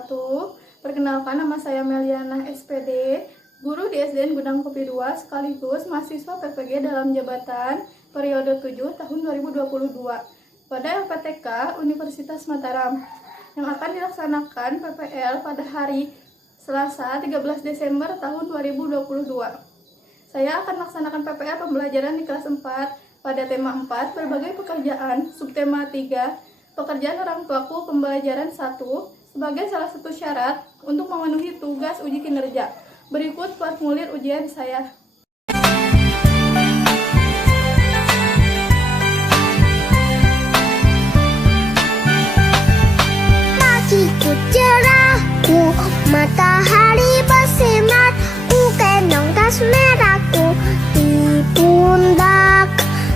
wabarakatuh. Perkenalkan, nama saya Meliana SPD, guru di SDN Gudang Kopi 2 sekaligus mahasiswa PPG dalam jabatan periode 7 tahun 2022 pada LPTK Universitas Mataram yang akan dilaksanakan PPL pada hari Selasa 13 Desember tahun 2022. Saya akan melaksanakan PPL pembelajaran di kelas 4 pada tema 4 berbagai pekerjaan, subtema 3 pekerjaan orang tuaku pembelajaran 1 sebagai salah satu syarat untuk memenuhi tugas uji kinerja. Berikut formulir ujian saya. Pagiku cerahku, matahari bersinar, ku gendong tas merahku di pundak.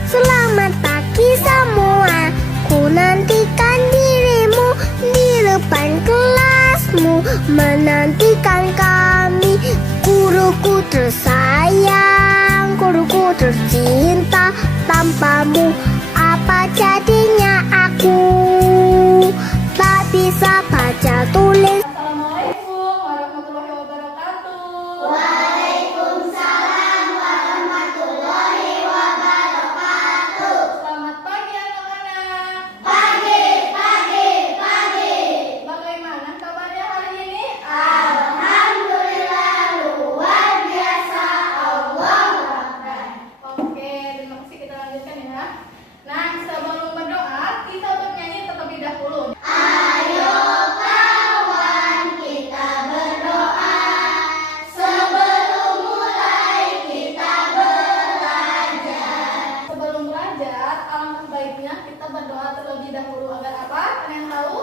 Selamat pagi semua, ku nantikan dirimu di depan kelasmu, menantikan kami. Guruku tersayang, guruku tercinta, tanpamu apa jadinya aku? Tak bisa baca tulis. Assalamualaikum warahmatullahi wabarakatuh. Waalaikumsalam warahmatullahi wabarakatuh. Selamat pagi anak-anak. Pagi. Bagaimana kabarnya hari ini? Alhamdulillah, luar biasa. Allahu Akbar. Oke, terima kasih, kita lanjutkan ya. Nah, sebelum berdoa, kita bernyanyi terlebih dahulu. Ayo kawan, kita berdoa. Sebelum mulai kita belajar. Sebelum belajar, alangkah baiknya kita berdoa terlebih dahulu agar apa? Kalian tahu?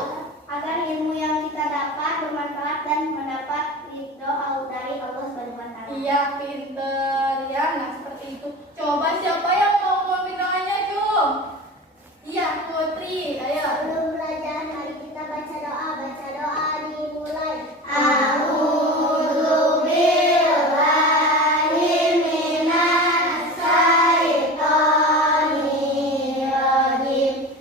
Agar ilmu yang kita dapat bermanfaat dan mendapat ridho dari Allah SWT. Iya, pinter ya. Nah, seperti itu. Coba siapa yang mau memimpin doanya, Cum? Iya, Putri. Ayo. Sebelum belajar, mari kita baca doa. Baca doa dimulai. Bismillahirrahmanirrahim.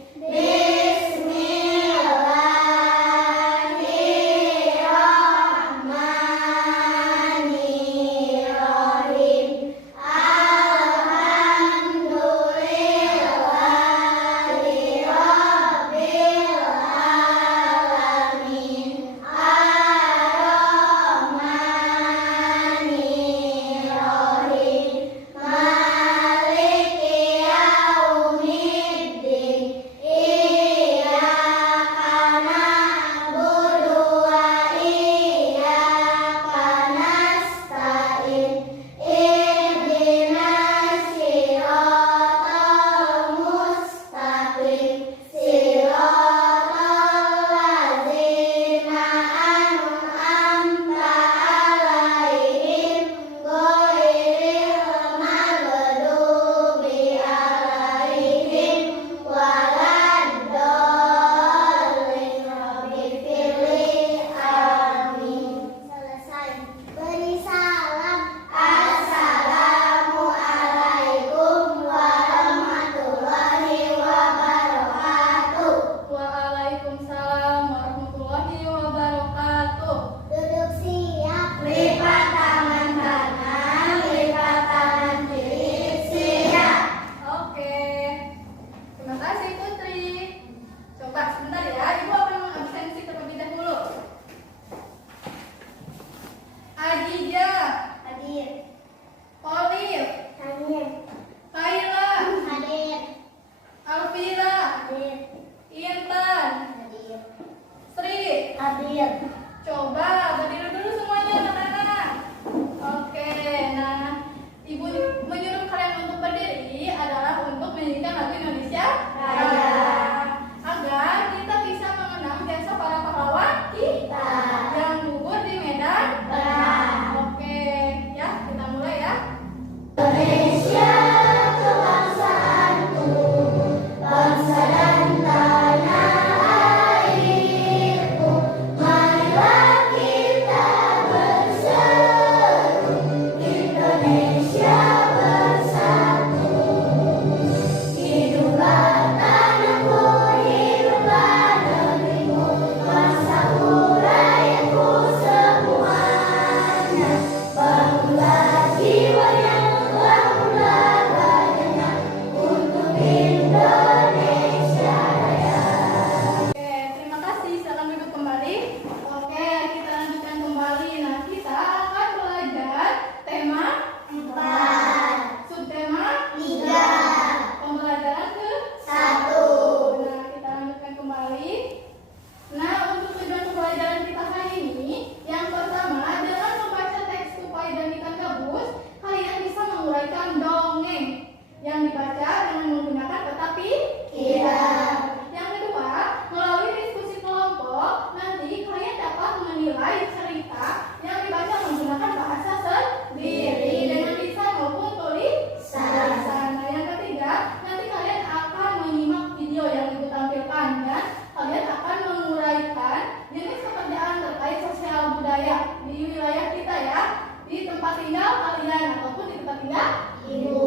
yang dibaca dengan menggunakan peta pikiran. Yang kedua, melalui diskusi kelompok, nanti kalian dapat menilai cerita yang dibaca menggunakan bahasa sendiri dengan lisan maupun tulisan. Nah, yang ketiga, nanti kalian akan menyimak video yang ibu tampilkan dan kalian akan menguraikan jenis pekerjaan terkait sosial budaya di wilayah kita ya, di tempat tinggal kalian ataupun di tempat tinggal ibu.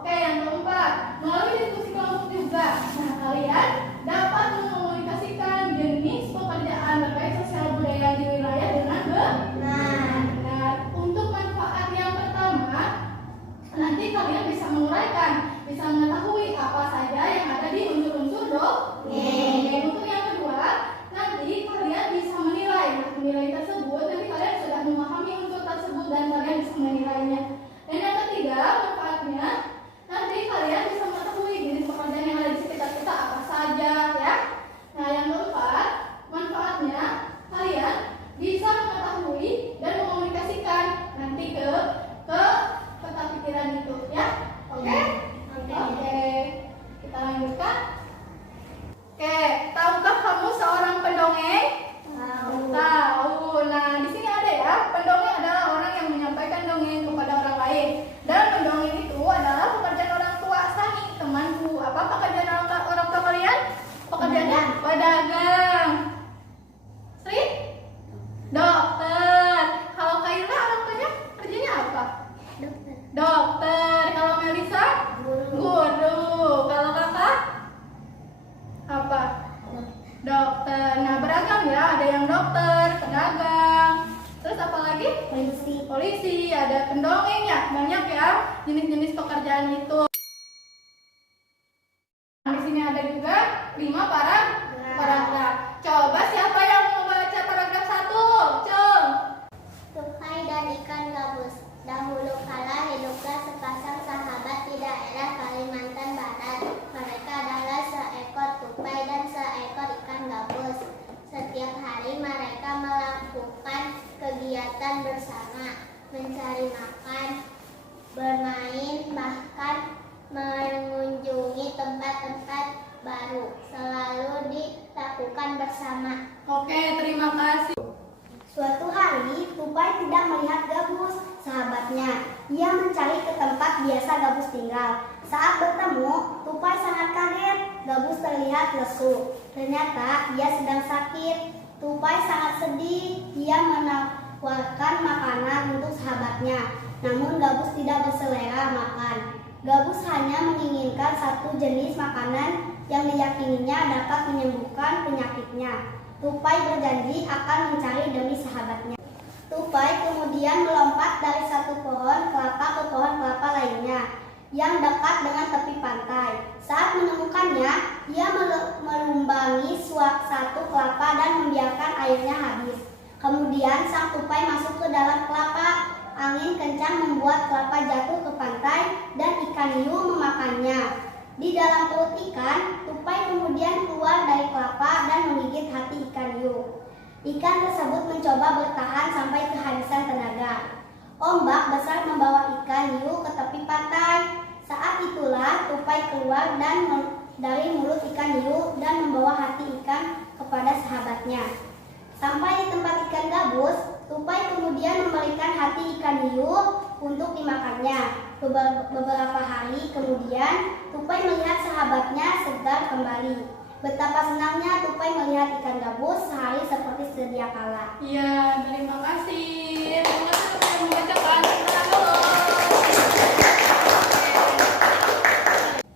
Oke, yang keempat, melalui diskusi kelompok juga. Nah, kalian dapat mengkomunikasikan jenis pekerjaan terkait sosial budaya di wilayah dengan benar. Nah, untuk manfaat yang pertama, nanti kalian bisa menguraikan, bisa mengetahui apa saja yang ada di unsur-unsur dongeng. Untuk yang kedua, nanti kalian bisa menilai. Nah, menilai tersebut nanti kalian sudah memahami unsur tersebut dan kalian bisa menilainya. Dan yang ketiga, manfaatnya nanti kalian bisa mengetahui jenis pekerjaan yang ada di sekitar kita apa saja ya. Nah, yang keempat, manfaatnya kalian bisa mengetahui dan mengomunikasikan nanti ke peta pikiran itu ya. Oke? Oke. Kita lanjutkan. Oke, tahukah kamu seorang pendongeng? Tahu. Nah, di sini ada ya, pendongeng adalah orang yang menyampaikan dongeng kepada orang lain. Dan pendongeng itu adalah pekerjaan orang tua. Sani, temanku. Apa pekerjaan orang tua kalian? Pekerjaannya pedagang. Sri? Dokter. Kalau Kaila orang tuanya kerjanya apa? Dokter. Kalau Melisa? Guru. Kalau kakak? Apa? Dokter. Nah, beragam ya. Ada yang dokter, pedagang. Terus apa lagi? Polisi. Ada pendongeng ya. Banyak ya jenis-jenis pekerjaan itu. Di sini ada juga 5 paragraf. Coba siapa yang mau baca paragraf 1? Cung. Tupai dan ikan gabus. Dahulu kala hiduplah sepasang sahabat di daerah Kalimantan Barat. Mereka adalah seekor tupai dan seekor ikan gabus. Setiap hari mereka melakukan kegiatan bersama, mencari makan, bermain, bahkan mengunjungi tempat-tempat baru. Selalu dilakukan bersama. Oke, terima kasih. Suatu hari, tupai tidak melihat gabus, sahabatnya. Ia mencari ke tempat biasa gabus tinggal. Saat bertemu, tupai sangat kaget. Gabus terlihat lesu. Ternyata ia sedang sakit. Tupai sangat sedih. Ia menawarkan makanan untuk sahabatnya. Namun gabus tidak berselera makan. Gabus hanya menginginkan satu jenis makanan yang diyakininya dapat menyembuhkan penyakitnya. Tupai berjanji akan mencari demi sahabatnya. Tupai kemudian melompat dari satu pohon kelapa ke pohon kelapa lainnya yang dekat dengan tepi pantai. Saat menemukannya, ia melumbangi satu kelapa dan membiarkan airnya habis. Kemudian sang tupai masuk ke dalam kelapa. Angin kencang membuat kelapa jatuh ke pantai dan ikan hiu memakannya. Di dalam perut ikan, tupai kemudian keluar dari kelapa dan menggigit hati ikan hiu. Ikan tersebut mencoba bertahan sampai kehabisan tenaga. Ombak besar membawa ikan hiu ke tepi pantai. Saat itulah tupai keluar dari mulut ikan hiu dan membawa hati ikan kepada sahabatnya. Sampai di tempat ikan gabus, tupai kemudian memberikan hati ikan hiu untuk dimakannya. Beberapa hari kemudian, tupai melihat sahabatnya segar kembali. Betapa senangnya tupai melihat ikan gabus sehari seperti sedia kala. Iya, terima kasih. Terima kasih sudah membacakan. Tenang dulu.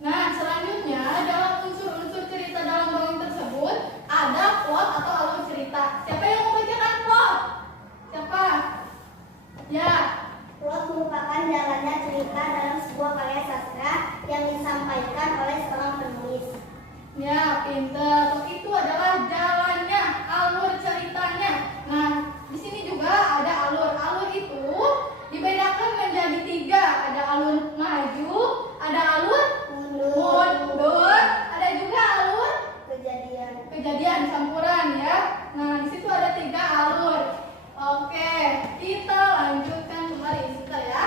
Nah, selanjutnya dalam unsur-unsur cerita dalam dongeng tersebut ada plot atau alur cerita. Siapa yang membacakan plot? Siapa? Ya. Plot merupakan jalannya cerita dalam sebuah karya sastra yang disampaikan oleh seorang penulis. Ya, pinter. Itu adalah jalannya, alur ceritanya. Nah, di sini juga ada alur. Alur itu dibedakan menjadi 3. Ada alur maju, ada alur mundur, ada juga alur kejadian campuran ya. Nah, di situ ada 3 alur. Oke, kita lanjutkan kembali kita ya.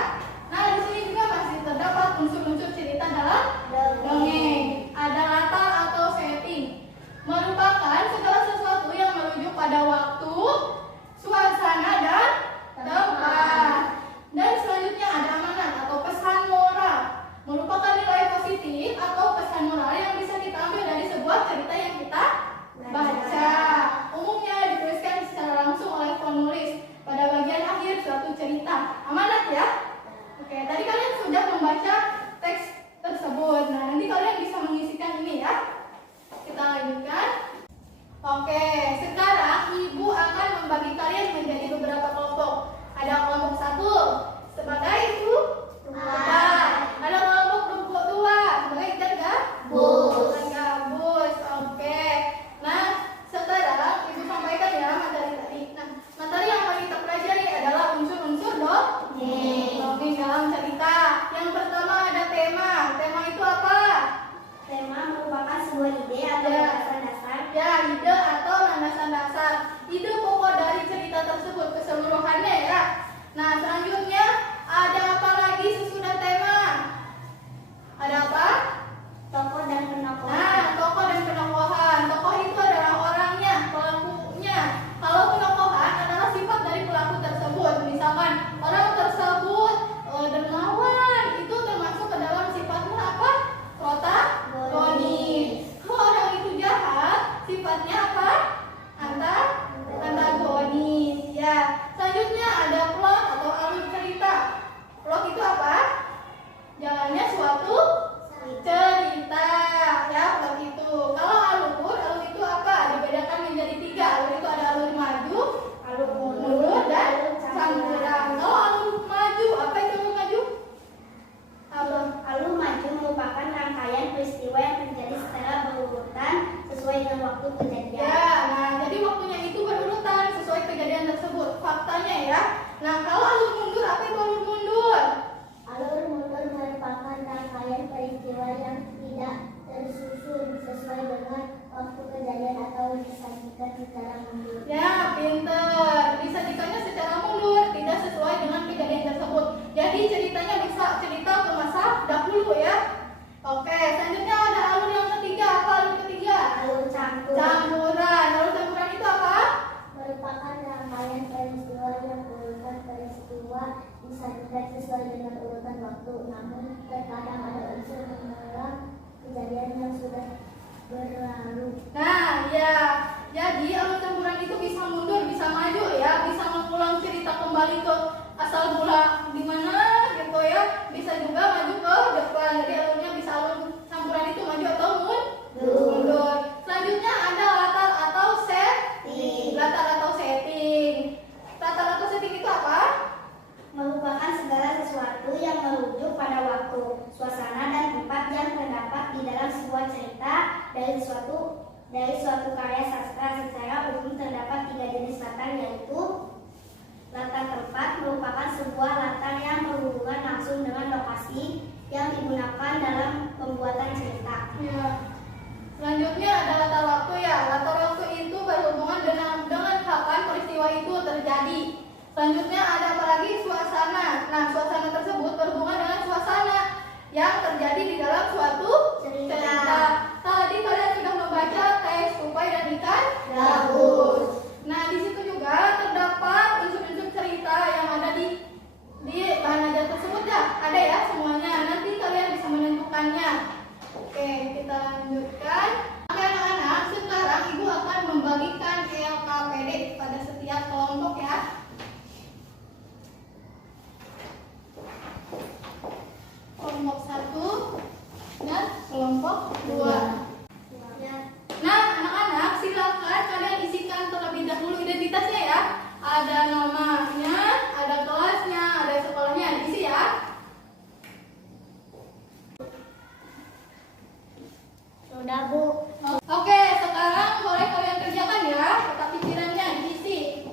Nah, di sini juga masih terdapat unsur-unsur cerita dalam sudah membaca teks tersebut. Nah, nanti kalian bisa mengisikan ini ya. Kita lanjutkan. Oke, sekarang Ibu akan membagi kalian menjadi beberapa kelompok. Ada kelompok 1 sebagai tupai. Ada kelompok 2 sebagai ikan gabus. Oke. Nah, sekarang Ibu sampaikan ya materi tadi. Nah, materi yang akan kita pelajari adalah unsur-unsur dongeng dalam cerita. Yang pertama ada tema. Tema itu apa? Tema merupakan sebuah ide atau landasan dasar. Ya, ide atau landasan dasar. Ide pokok dari cerita tersebut keseluruhannya ya. Nah, selanjutnya ada apa lagi sesudah tema? Ada apa? Tokoh dan penokohan. Nah, tokoh dan penokohan. Tokoh itu adalah orangnya, pelakunya. Kalau penokohan adalah sifat dari pelaku tersebut. Misalkan orang tersebut dermawan, itu termasuk ke dalam sifatnya apa? Protagonis. Kalau orang itu jahat, sifatnya apa? Antagonis. Ya. Selanjutnya ada plot atau alur cerita. Plot itu apa? Jalannya suatu cerita. Ya, plot itu. Kalau alur itu apa? Dibedakan menjadi 3. Alur itu ada alur maju, Alur mundur, dan campuran. Kalau alur maju, apa itu alur maju? Alur maju merupakan rangkaian peristiwa yang terjadi secara berurutan sesuai dengan waktu kejadian. Ya, nah jadi waktunya itu berurutan sesuai kejadian tersebut. Faktanya ya. Nah, kalau alur mundur, apa itu alur mundur? Alur mundur merupakan rangkaian peristiwa yang tidak tersusun sesuai dengan waktu kejadian atau disajikan secara mundur. Ya, pinter. Disajikannya secara mundur, tidak sesuai dengan kejadian tersebut. Jadi ceritanya bisa cerita ke masa dahulu ya. Oke, selanjutnya ada alur yang ketiga. Apa alur ketiga? Alur campur Campuran. Alur campuran itu apa? merupakan rangkaian peristiwa yang urutan peristiwa disajikan sesuai dengan urutan waktu, namun terkadang ada unsur mengulang kejadian yang sudah berlalu. Nah, ya. Jadi alur campuran itu bisa mundur, bisa maju ya, bisa mengulang cerita kembali ke asal mula di mana gitu ya. Bisa juga maju ke depan. Jadi alurnya bisa alur campuran itu maju atau mundur. Selanjutnya ada latar atau setting. Latar atau setting. Latar atau setting itu apa? Merupakan segala sesuatu yang merujuk pada waktu, suasana, dan tempat yang terdapat di dalam sebuah cerita dari suatu karya sastra. Secara umum terdapat 3 jenis latar, yaitu latar tempat merupakan sebuah latar yang berhubungan langsung dengan lokasi yang digunakan dalam pembuatan cerita. Ya. Selanjutnya ada latar waktu ya. Latar waktu itu berhubungan dengan kapan peristiwa itu terjadi. Selanjutnya ada apa lagi? Suasana. Nah, suasana tersebut berhubungan dengan suasana yang terjadi di dalam suatu cerita. Tadi kalian sudah membaca teks tupai dan ikan gabus. Nah, di situ juga terdapat unsur-unsur cerita yang ada di bahan ajar tersebut ya. Ada ya semuanya. Nanti kalian bisa menentukannya. Oke, kita lanjutkan. Oke anak-anak, sekarang Ibu akan membagikan LKPD pada setiap kelompok ya. Kelompok 1 dan kelompok 2. Nah, anak-anak silakan kalian isikan terlebih dahulu identitasnya ya. Ada namanya, ada kelasnya, ada sekolahnya, diisi ya. Sudah, Bu. Oke, sekarang boleh kalian kerjakan ya. Peta pikirannya diisi.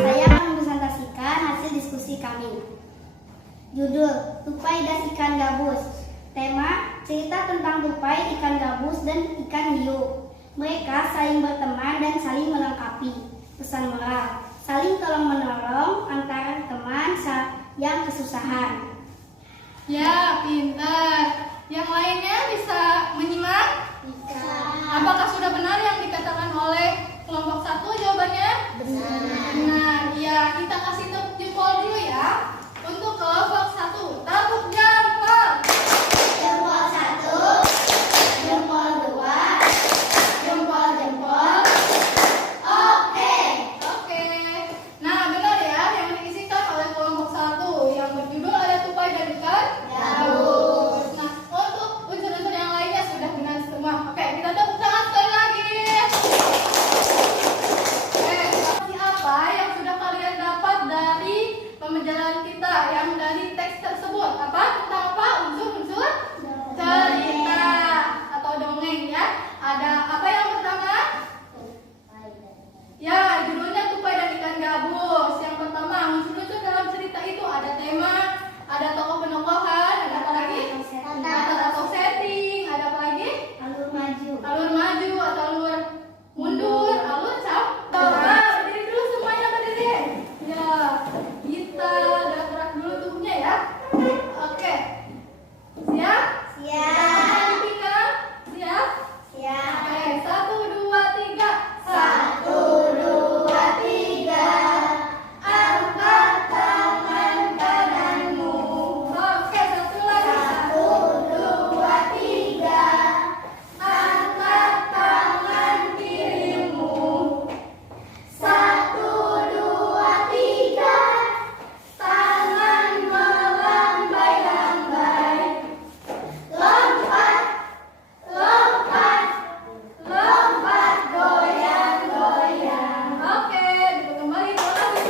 Saya akan mempresentasikan hasil diskusi kami. Judul: Tupai dan Ikan Gabus. Tema: cerita tentang tupai, ikan gabus, dan ikan hiu. Mereka saling berteman dan saling melengkapi. Pesan moral: saling tolong-menolong antara teman yang kesusahan. Ya, pintar. Yang lainnya bisa menyimak? Apakah sudah benar yang dikatakan oleh kelompok Benar. Ya, kita kasih tepuk jempol dulu ya. Untuk kelompok 1, tepuk jempol. Jempol 1, jempol 2, jempol. Oke. Oke. Nah, benar ya yang diisikan oleh kelompok 1 yang berjudul ada tupai dan ikan gabus. Nah, untuk unsur-unsur yang lainnya sudah benar semua. Oke, kita tepuk tangan sekali lagi. Oke, apa yang sudah kalian dapat dari pembelajaran kita yang dari teks tersebut? Apa? Tentang apa? Unsur-unsur cerita atau dongeng ya. Ada apa yang pertama? Ya, judulnya tupai dan ikan gabus. Yang pertama, unsur-unsur dalam cerita itu ada tema, ada tokoh penokohan, ada apa lagi? Latar atau setting, ada apa lagi? Alur maju. Alur maju atau alur mundur, alur campur. Berdiri dulu semuanya, berdiri. Ya, kita gerak-gerak dulu tubuhnya ya. Oke. Siap? Siap. Pinggang? Siap? Siap. Oke, 1, 2, 3. 1, 2, 3. Angkat tangan kananmu. Oke, satu lagi. 1, 2, 3. Angkat tangan kirimu. 1, 2, 3. Tangan melambai-lambai. Lompat, lompat, lompat, goyang-goyang. Oke, dibuka kembali. Terima kasih.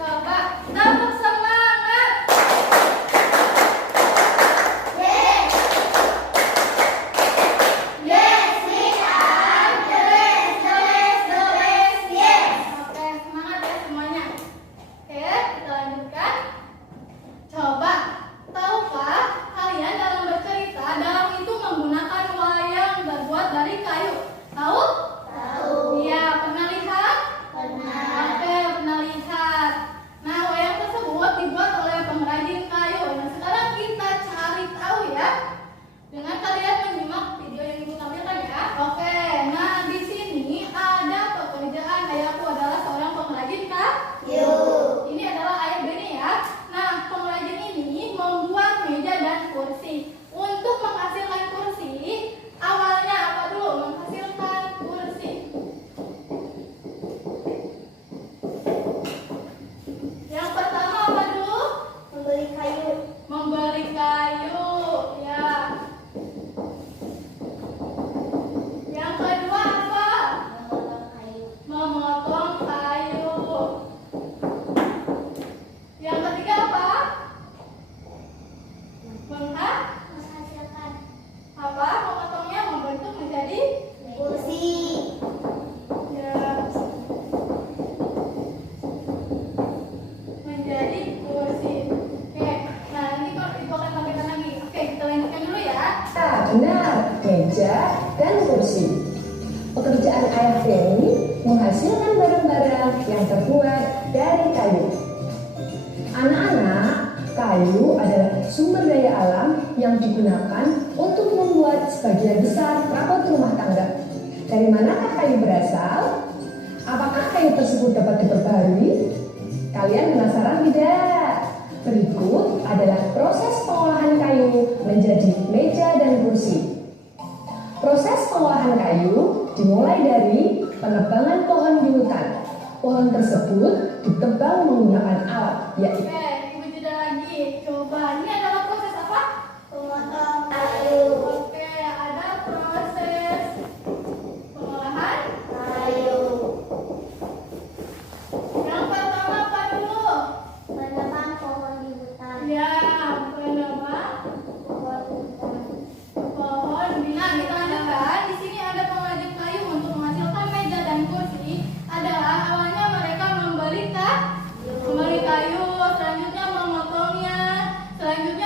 Coba tepuk semangat. Yes, yes, we are the best, yes. Oke, semangat ya semuanya. Oke, kita lanjutkan. Coba, tahukah kalian dalam bercerita, dalam itu menggunakan wayang terbuat dari kayu? Tahu? Tahu. Iya, pernah lihat? Pernah. Oke, pernah lihat. Nah, wayang tersebut dibuat oleh pengrajin kayu. Nah, sekarang kita cari tahu ya. Dengan kalian menyimak video yang ibu tampilkan ya. Oke, nah di sini ada pekerjaan ayahku adalah seorang pengrajin kayu. Ini adalah ayah Beni ya. Nah, pengrajin ini membuat meja dan kursi. Untuk menghasilkan kursi, awalnya apa dulu? Menghasilkan kursi. Yang pertama apa dulu? Membeli kayu. Membeli kayu, ya. Yang kedua apa? Memotong kayu. Memotong kayu. Yang ketiga apa? Menghasilkan Apa? Memotongnya membentuk menjadi kursi. ya, menjadi kursi. Oke, nah ini kok ibu akan tampilkan lagi. Oke, kita lanjutkan dulu ya. Ya, benar, meja dan kursi. Pekerjaan ayah Beni menghasilkan barang-barang yang terbuat dari kayu. Anak-anak, kayu adalah sumber daya alam yang digunakan untuk membuat sebagian besar perabot rumah tangga. Dari manakah kayu berasal? Apakah kayu tersebut dapat diperbarui? Kalian penasaran tidak? Berikut adalah proses pengolahan kayu menjadi meja dan kursi. Proses pengolahan kayu dimulai dari penebangan pohon di hutan. Pohon tersebut ditebang menggunakan alat, yaitu Oke, ibu jeda lagi. Coba, ini adalah proses apa? Memotong kayu. Oke, ada proses pengolahan. Kayu. Yang pertama apa dulu? Menebang pohon di hutan. Ya, penebang pohon. Nah, kita lanjutkan. Di sini ada pengrajin kayu untuk menghasilkan meja dan kursi. Adalah awalnya mereka membeli kayu, selanjutnya memotongnya, selanjutnya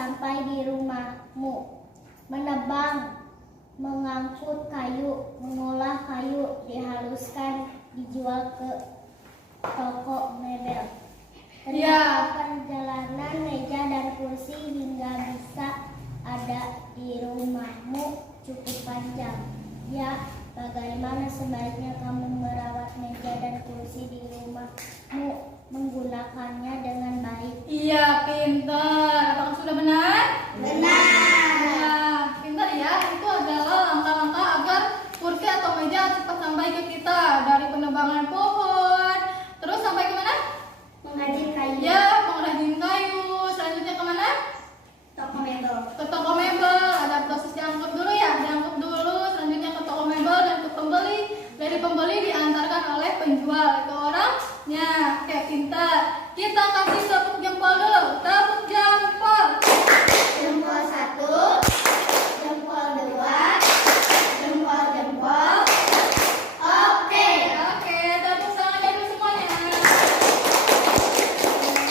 sampai di rumahmu. Menebang, mengangkut kayu, mengolah kayu, dihaluskan, dijual ke toko mebel. Ternyata perjalanan meja dan kursi hingga bisa ada di rumahmu cukup panjang. Ya, bagaimana sebaiknya kamu merawat meja dan kursi di rumahmu, menggunakannya dengan baik? Iya, pintar. Apakah sudah benar? Benar. Ya, pintar ya. Itu adalah langkah-langkah agar kursi atau meja cepat sampai ke kita. Dari penebangan pohon, terus sampai ke mana? Mengrajin kayu. Ya, pengrajin kayu. Selanjutnya kemana? Toko mebel. Ke toko mebel. Ada proses diangkut dulu ya. Diangkut dulu. Selanjutnya ke toko mebel dan ke pembeli. Dari pembeli diantarkan oleh penjual ke orangnya. Oke, pintar. Kita kasih tepuk jempol dulu. Tepuk jempol. Jempol 1, jempol 2, jempol. Oke. Oke, tepuk tangannya dulu semuanya.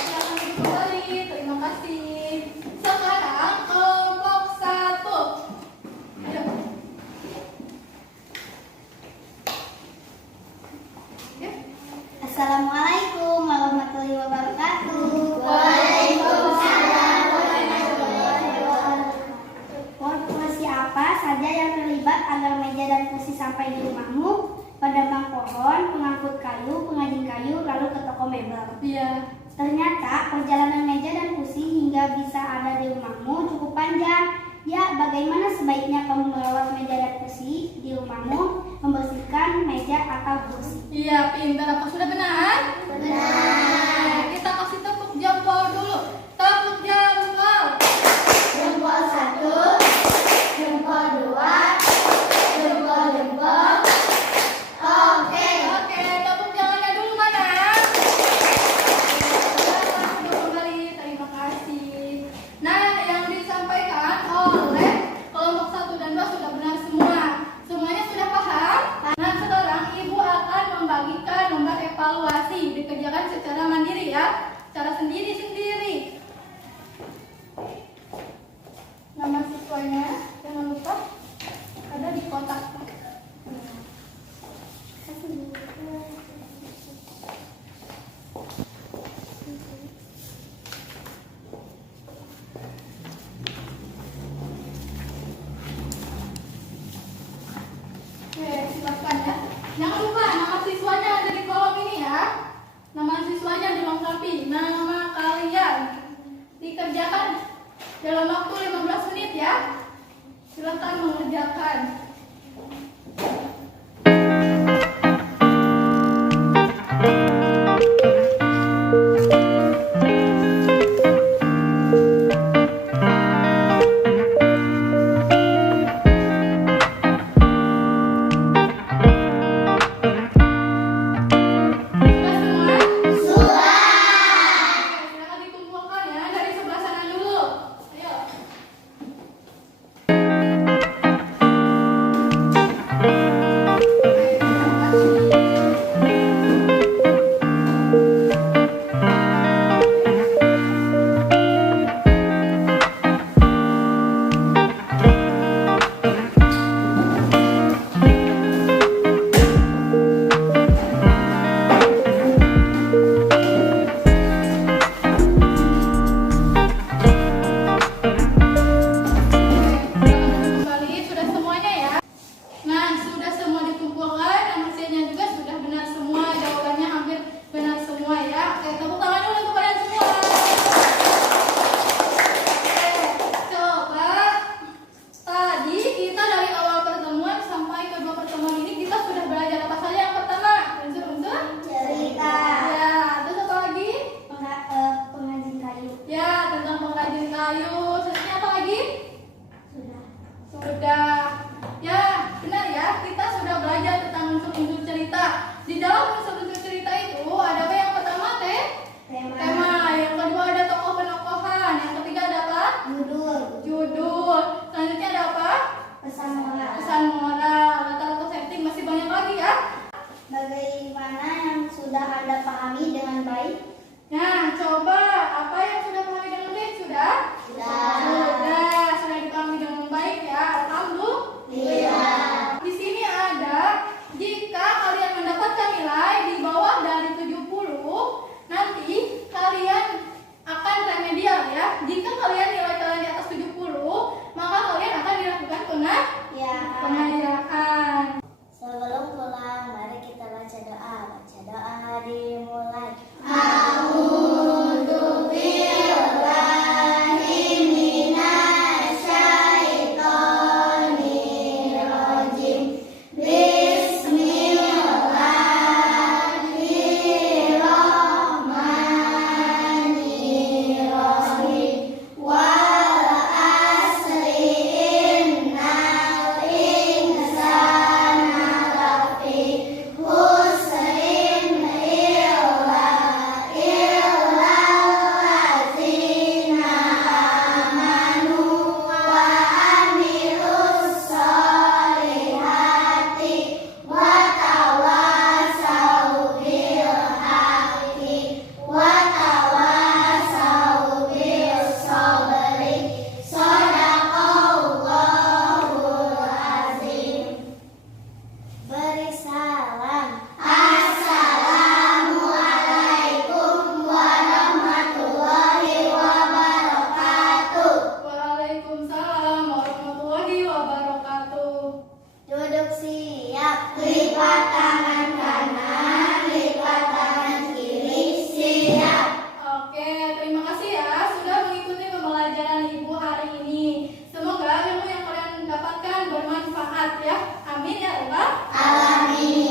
Jangan kembali. Terima kasih. Sekarang kelompok 1. Ayo. Ya. Assalamualaikum warahmatullahi wabarakatuh. Waalaikumsalam warahmatullahi wabarakatuh. Profesi apa saja yang terlibat agar meja dan kursi sampai di rumahmu? Penebang pohon, pengangkut kayu, pengrajin kayu, lalu ke toko mebel. Iya. Ternyata perjalanan meja dan kursi hingga bisa ada di rumahmu cukup panjang. Ya, bagaimana sebaiknya kamu merawat meja dan kursi di rumahmu, membersihkan meja atau kursi? Iya, pintar. Apa sudah benar? Benar. Kita kasih tepuk jempol dulu. Tepuk jempol. Jempol 1, jempol 2, jempol. Oke. Oke, tepuk tangannya dulu mana? Sudah kembali. Terima kasih. Nah, yang disampaikan oleh kelompok 1 dan 2 sudah benar semua. Semuanya sudah paham? Nah, sekarang Ibu akan membagikan nomor evaluasi. Dikerjakan secara mandiri ya. Cara sendiri-sendiri. Nama siswanya jangan lupa ada di kotak. Oke, silakan ya. Jangan lupa nama siswanya ada di kolom ini ya. Nama siswanya dilengkapi, nama kalian. Dikerjakan dalam waktu 15 menit ya. Silakan mengerjakan. Sudah semua? Silakan dikumpulkan ya dari sebelah sana dulu. Ayo. Kembali sudah semuanya ya. Nah, sudah semua dikumpulkan dan hasilnya juga sudah benar semua. Jawabannya hampir benar semua ya. Oke, tepuk tangan dulu untuk kalian semua. Oke, coba tadi kita dari awal pertemuan sampai kedua pertemuan ini kita sudah belajar apa saja? Yang pertama, unsur-unsur Cerita. ya. Terus apa lagi? Pengrajin kayu. Ya, tentang pengrajin kayu. Selanjutnya apa lagi? Sudah. Sudah. Ya, benar ya. Kita sudah belajar tentang unsur-unsur cerita. Di dalam unsur-unsur cerita itu ada apa? Yang pertama tema. Yang kedua ada tokoh-penokohan. Yang ketiga ada apa? Judul. Selanjutnya ada apa? Pesan moral. Pesan moral. Rata-rata setting masih banyak lagi ya. Bagaimana yang sudah Anda pahami dengan baik? Nah, coba apa yang sudah pahami dengan baik? Sudah? Sudah. pembelajaran Ibu hari ini. Semoga ilmu yang kalian dapatkan bermanfaat ya. Amin ya Allah. Amin.